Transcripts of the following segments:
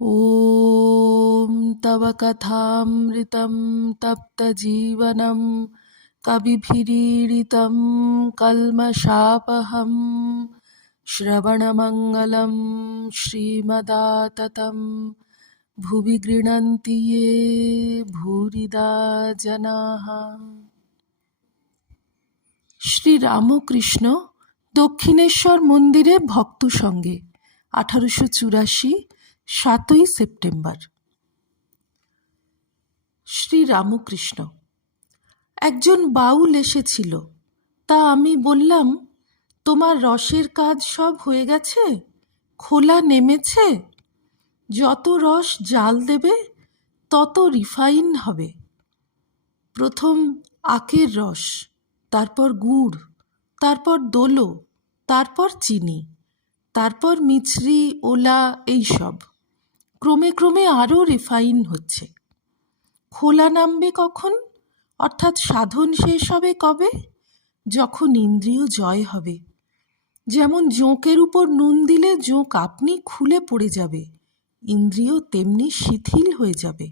ॐ तव कथामृतं तप्तजीवनं कविभिरीडितं कल्मषापहं श्रवणमङ्गलं श्रीमदाततं भुवि गृह्णन्ति ये भूरिदा जनाः। শ্রী রামকৃষ্ণ দক্ষিণেশ্বর মন্দিরে ভক্ত সঙ্গে 1884 7ই সেপ্টেম্বর। শ্রী রামকৃষ্ণ। একজন বাউল এসেছিল, তা আমি বললাম, তোমার রসের কাজ সব হয়ে গেছে, খোলা নেমেছে, যত রস জাল দেবে তত রিফাইন হবে। প্রথম আখের রস, তারপর গুড়, তারপর দোলো, তারপর চিনি, তারপর মিছরি, ওলা, এইসব ক্রমে ক্রমে আরও রিফাইন হচ্ছে। খোলা নামবে কখন, অর্থাৎ সাধন শেষ হবে কবে? যখন ইন্দ্রিয় জয় হবে। যেমন জোঁকের উপর নুন দিলে জোঁক আপনি খুলে পড়ে যাবে, ইন্দ্রিয় তেমনি শিথিল হয়ে যাবে।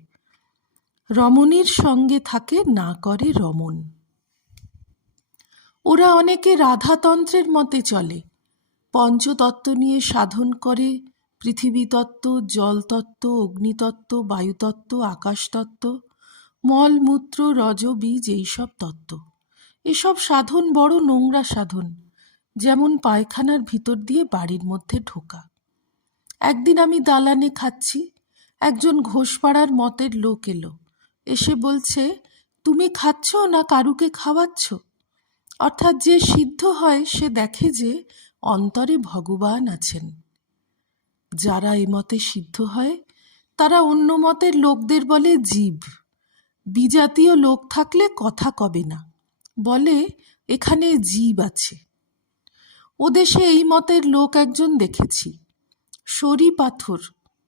রমণীর সঙ্গে থাকে, না করে রমণ। ওরা অনেকে রাধাতন্ত্রের মতে চলে, পঞ্চতত্ত্ব নিয়ে সাধন করে, পৃথিবীতত্ত্ব, জলতত্ত্ব, অগ্নিতত্ত্ব, বায়ুতত্ত্ব, আকাশতত্ত্ব, মলমূত্র, রজ, বীজ, এইসব তত্ত্ব। এসব সাধন বড় নোংরা সাধন, যেমন পায়খানার ভিতর দিয়ে বাড়ির মধ্যে ঢোকা। একদিন আমি দালানে খাচ্ছি, একজন ঘোষপাড়ার মতের লোক এলো, এসে বলছে, তুমি খাচ্ছ না কারুকে খাওয়াচ্ছ? অর্থাৎ যে সিদ্ধ হয় সে দেখে যে অন্তরে ভগবান আছেন। যারা এ মতে সিদ্ধ হয় তারা অন্য মতের লোকদের বলে জীব। বিজাতীয় লোক থাকলে কথা কবে না, বলে এখানে জীব আছে। ওদেশে এই মতের লোক একজন দেখেছি, সরি পাথর,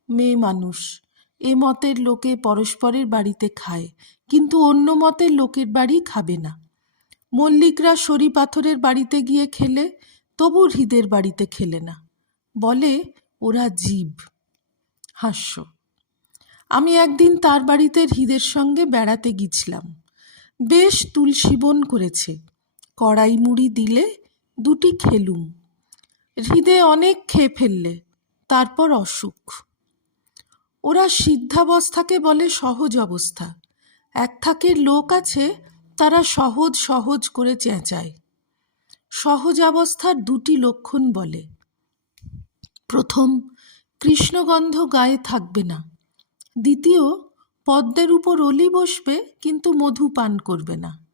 মেয়ে মানুষ। এ মতের লোকে পরস্পরের বাড়িতে খায়, কিন্তু অন্য মতের লোকের বাড়ি খাবে না। মল্লিকরা সরি পাথরের বাড়িতে গিয়ে খেলে, তবু হৃদের বাড়িতে খেলে না, বলে ওরা জীব। হাস্য। আমি একদিন তার বাড়িতে হৃদের সঙ্গে বেড়াতে গিয়েছিলাম। বেশ তুলসী বন করেছে, কড়াই মুড়ি দিলে দুটি খেলুম। হৃদে অনেক খেয়ে ফেললে, তারপর অসুখ। ওরা সিদ্ধাবস্থাকে বলে সহজ অবস্থা। এক থাকের লোক আছে, তারা সহজ সহজ করে চেঁচায়। সহজ অবস্থার দুটি লক্ষণ বলে। প্রথম, কৃষ্ণগন্ধ গায়ে থাকবে না। দ্বিতীয়, পদ্মের উপর অলি বসবে কিন্তু মধু পান করবে না।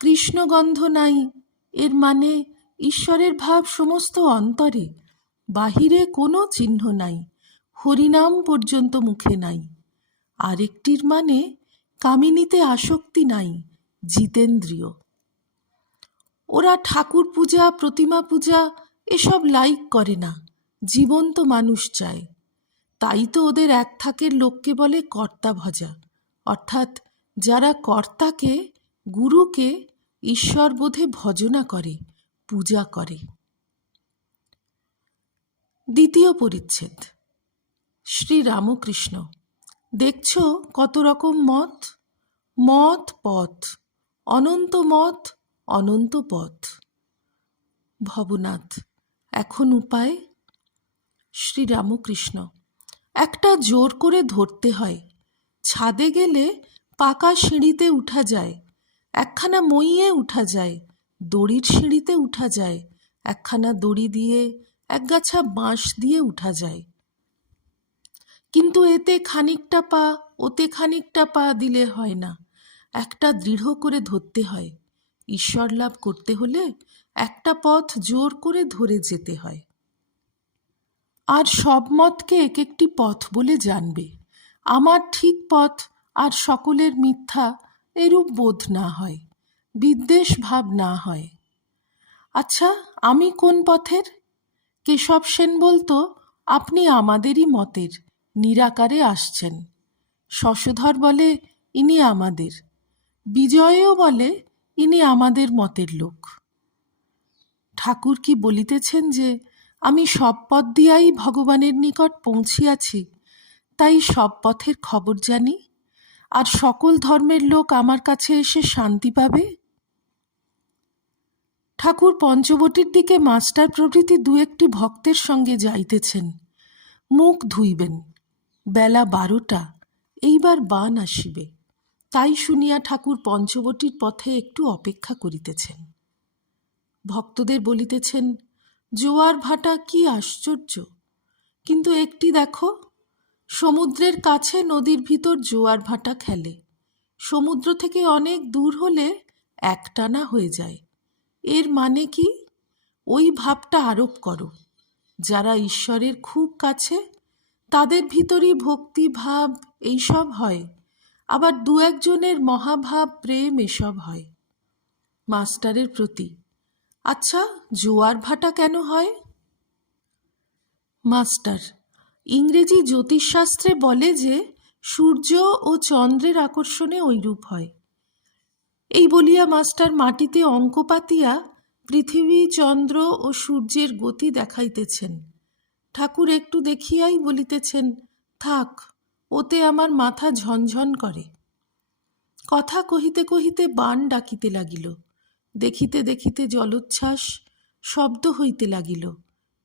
কৃষ্ণগন্ধ নাই, এর মানে ঈশ্বরের ভাব সমস্ত অন্তরে, বাহিরে কোনো চিহ্ন নাই, হরিনাম পর্যন্ত মুখে নাই। আরেকটির মানে কামিনীতে আসক্তি নাই, জিতেন্দ্রিয়। ওরা ঠাকুর পূজা, প্রতিমা পূজা এসব লাইক করে না, জীবন্ত মানুষ চায়। তাই তো ওদের এক থাকের লোককে বলে কর্তা ভজা, অর্থাৎ যারা কর্তাকে, গুরুকে ঈশ্বরবোধে ভজনা করে, পূজা করে। দ্বিতীয় পরিচ্ছেদ। শ্রী রামকৃষ্ণ। দেখছ কত রকম মত, মত পথ, অনন্ত মত, অনন্ত পথ। ভবনাথ। এখন উপায়? শ্রী রামকৃষ্ণ। একটা জোর করে ধরতে হয়। ছাদে গেলে পাকা সিঁড়িতে উঠা যায়, একখানা মইয়ে উঠা যায়, দড়ির সিঁড়িতে উঠা যায়, একখানা দড়ি দিয়ে, একগাছা বাঁশ দিয়ে উঠা যায়। কিন্তু এতে খানিকটা পা, ওতে খানিকটা পা দিলে হয় না, একটা দৃঢ় করে ধরতে হয়। ঈশ্বর লাভ করতে হলে একটা পথ জোর করে ধরে যেতে হয়। আর সব মতকে এক একটি পথ বলে জানবে। আমার ঠিক পথ আর সকলের মিথ্যা, এরূপ বোধ না হয়, বিদ্বেষ ভাব না হয়। আচ্ছা, আমি কোন পথের? কেশব সেন বলতো, আপনি আমাদেরই মতের, নিরাকারে আসছেন। শশধর বলে, ইনি আমাদের। বিজয়ও বলে, ইনি আমাদের মতের লোক। ঠাকুর কি বলিতেছেন যে আমি সব পথ দিয়াই ভগবানের নিকট পৌঁছিয়াছি, তাই সব পথের খবর জানি, আর সকল ধর্মের লোক আমার কাছে এসে শান্তি পাবে। ঠাকুর পঞ্চবটির দিকে মাস্টার প্রভৃতি দু একটি ভক্তের সঙ্গে যাইতেছেন। মুখ ধুইবেন। বেলা 12টা, এইবার বান আসিবে। তাই শুনিয়া ঠাকুর পঞ্চবটির পথে একটু অপেক্ষা করিতেছেন। ভক্তদের বলিতেছেন, জোয়ার ভাটা কি আশ্চর্য! কিন্তু একটি দেখো, সমুদ্রের কাছে নদীর ভিতর জোয়ার ভাটা খেলে। সমুদ্র থেকে অনেক দূর হলে একটানা হয়ে যায়। এর মানে কি? ওই ভাবটা আরোপ করো। যারা ঈশ্বরের খুব কাছে, তাদের ভিতরই ভক্তি ভাব এইসব হয়। আবার দু একজনের মহাভাব প্রেম এসব হয়। মাস্টারের প্রতি, আচ্ছা, জোয়ার ভাটা কেন হয়? মাস্টার, ইংরেজি জ্যোতিষশাস্ত্রে বলে যে সূর্য ও চন্দ্রের আকর্ষণে ঐরূপ হয়। এই বলিয়া মাস্টার মাটিতে অঙ্ক পাতিয়া পৃথিবী, চন্দ্র ও সূর্যের গতি দেখাইতেছেন। ঠাকুর একটু দেখিয়াই বলিতেছেন, থাক, ওতে আমার মাথা ঝনঝন করে। কথা কহিতে কহিতে বান ডাকিতে লাগিল। দেখিতে দেখিতে জলোচ্ছ্বাস শব্দ হইতে লাগিল।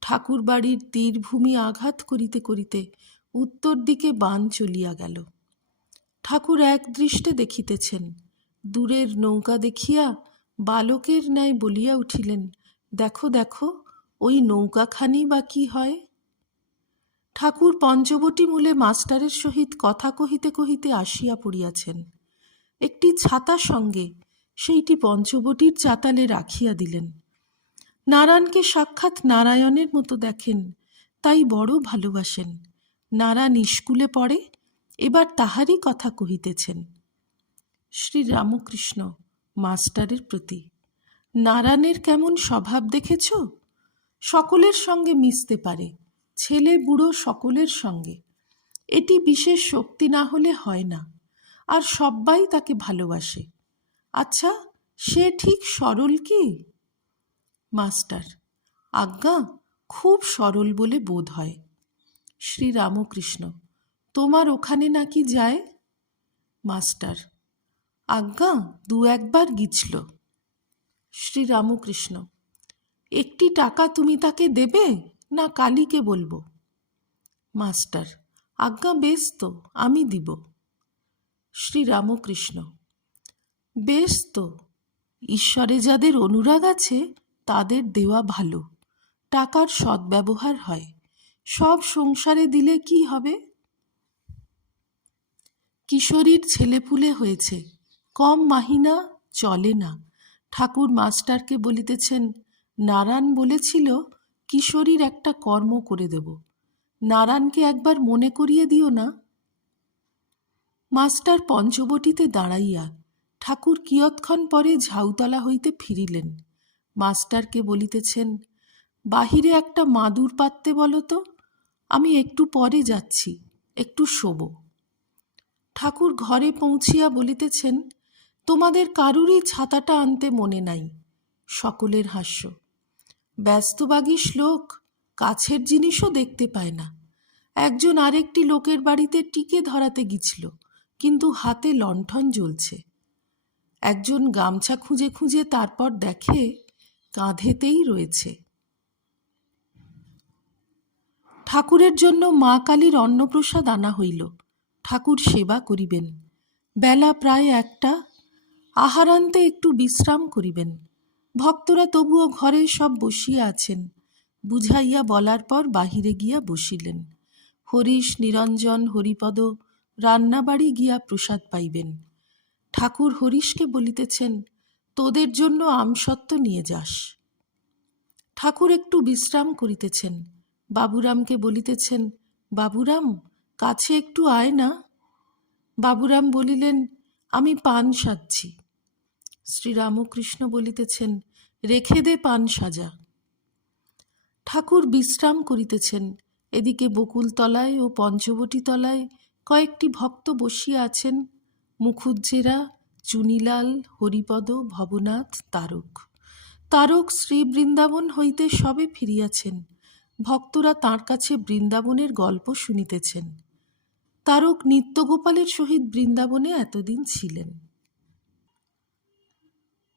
ঠাকুর বাড়ির তীরভূমি আঘাত করিতে করিতে উত্তর দিকে বান চলিয়া গেল। ঠাকুর এক দৃষ্টে দেখিতেছেন। দূরের নৌকা দেখিয়া বালকের ন্যায় বলিয়া উঠিলেন, দেখো দেখো, ওই নৌকাখানি বা কি হয়। ঠাকুর পঞ্চবটী মূলে মাস্টারের সহিত কথা কহিতে কহিতে আসিয়া পড়িয়াছেন। একটি ছাতা সঙ্গে, সেইটি পঞ্চবটির চাতালে রাখিয়া দিলেন। নারায়ণকে সাক্ষাৎ নারায়ণের মতো দেখেন, তাই বড় ভালোবাসেন। নারায়ণ স্কুলে পড়ে, এবার তাহারই কথা কহিতেছেন। শ্রী রামকৃষ্ণ মাস্টারের প্রতি, নারায়ণের কেমন স্বভাব দেখেছ? সকলের সঙ্গে মিশতে পারে, ছেলে বুড়ো সকলের সঙ্গে। এটি বিশেষ শক্তি না হলে হয় না, আর সব্বাই তাকে ভালোবাসে। আচ্ছা, সে ঠিক সরল কি? মাস্টার, আজ্ঞা, খুব সরল বলে বোধ হয়। শ্রী রামকৃষ্ণ, তোমার ওখানে নাকি যায়? মাস্টার, আজ্ঞা, দু একবার গিছল। শ্রী রামকৃষ্ণ, একটি টাকা তুমি তাকে দেবে না কালীকে বলবো? মাস্টার, আজ্ঞা, বেশ তো, আমি দিব। শ্রী রামকৃষ্ণ, বেশ তো, ঈশ্বরে যাদের অনুরাগ আছে তাদের দেওয়া ভালো। টাকার সদ্ব্যবহার হয়। সব সংসারে দিলে কি হবে? কিশোরীর ছেলেপুলে হয়েছে, কম মাহিনা চলে না। ঠাকুর মাস্টারকে বলিতেছেন, নারায়ণ বলেছিল কিশোরীর একটা কর্ম করে দেব। নারায়ণকে একবার মনে করিয়ে দিও না। মাস্টার পঞ্চবটিতে দাঁড়াইয়া, ঠাকুর কিয়ৎক্ষণ পরে ঝাউতলা হইতে ফিরিলেন। মাস্টারকে বলিতেছেন, বাহিরে একটা মাদুর পাততে বলো তো, আমি একটু পরে যাচ্ছি, একটু শোব। ঠাকুর ঘরে পৌঁছিয়া বলিতেছেন, তোমাদের কারুরই ছাতাটা আনতে মনে নাই। সকলের হাস্য। ব্যস্তবাগীশ লোক কাছের জিনিসও দেখতে পায় না। একজন আরেকটি লোকের বাড়িতে টিকে ধরাতে গিয়েছিল, কিন্তু হাতে লণ্ঠন জ্বলছে। একজন গামছা খুঁজে খুঁজে তারপর দেখে কাঁধেতেই রয়েছে। ঠাকুরের জন্য মা কালীর অন্নপ্রসাদ আনা হইল। ঠাকুর সেবা করিবেন। বেলা প্রায় 1টা। আহারান্তে একটু বিশ্রাম করিবেন। ভক্তরা তবুও ঘরে সব বসিয়া আছেন। বুঝাইয়া বলার পর বাহিরে গিয়া বসিলেন। হরিশ, নিরঞ্জন, হরিপদ রান্নাবাড়ি গিয়া প্রসাদ পাইবেন। ঠাকুর হরিশকে বলিতেছেন, তোদের জন্য আমসত্ত্ব নিয়ে যাস। ঠাকুর একটু বিশ্রাম করিতেছেন। বাবুরামকে বলিতেছেন, বাবুরাম, কাছে একটু আয় না। বাবুরাম বলিলেন, আমি পান সাজছি। শ্রীরামকৃষ্ণ বলিতেছেন, রেখে দে পান সাজা। ঠাকুর বিশ্রাম করিতেছেন। এদিকে বকুলতলায় ও পঞ্চবটী তলায় কয়েকটি ভক্ত বসিয়া আছেন। মুখুজ্জেরা, চুনিলাল, হরিপদ, ভবনাথ, তারক। তারক শ্রী বৃন্দাবন হইতে সবে ফিরিয়াছেন। ভক্তরা তাঁর কাছে বৃন্দাবনের গল্প শুনিতেছেন। তারক নিত্যগোপালের সহিত বৃন্দাবনে এতদিন ছিলেন।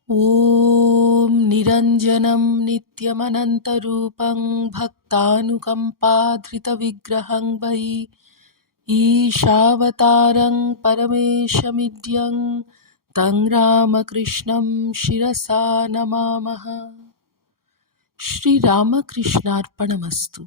ॐ निरञ्जनं नित्यमनन्तरूपं भक्तानुकम्पाधृतविग्रहं वै ईशावतारं परमेशमिड्यं तं रामकृष्णं शिरसा नमामः। श्रीरामकृष्णार्पणमस्तु।